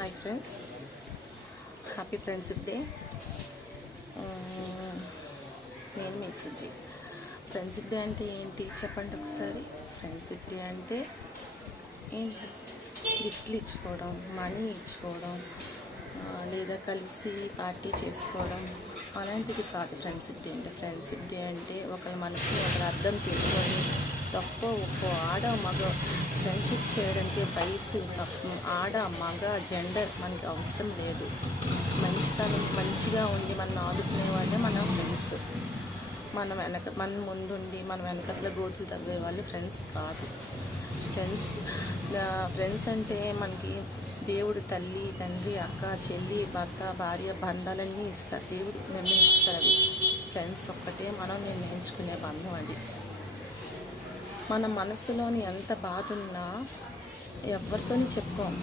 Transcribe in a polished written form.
Hi friends, happy friendship day. నేను మీ Suji. Friendship day అంటే ఏంటి చెప్పండి ఒకసారి. ఫ్రెండ్షిప్ డే అంటే ఏంటి? గిఫ్ట్లు ఇచ్చుకోవడం, మనీ ఇచ్చుకోవడం, లేదా కలిసి పార్టీ చేసుకోవడం అలాంటిది కాదు ఫ్రెండ్షిప్ డే అంటే. ఫ్రెండ్షిప్ డే అంటే ఒకరి మనసుని ఒకరు అర్థం చేసుకొని తప్ప ఒక్కో ఆడ మగ ఫ్రెండ్షిప్ చేయడానికి వయసు ఆడ మగ జెండర్ మనకి అవసరం లేదు. మంచిగా ఉండి మన ఆదుకునే వాళ్ళే మన ఫ్రెండ్స్. మన ముందుండి మన వెనకట్ల గోతులు తవ్వే వాళ్ళు ఫ్రెండ్స్ కాదు. ఫ్రెండ్స్ అంటే మనకి దేవుడు తల్లి, తండ్రి, అక్క, చెల్లి, భర్త, భార్య బంధాలన్నీ ఇస్తారు. దేవుడు నిర్ణయిస్తారు అవి. ఫ్రెండ్స్ ఒక్కటే మనం నిర్ణయించుకునే బంధం అది. మన మనసులోని ఎంత బాధ ఉన్నా ఎవరితోని చెప్పుకోం.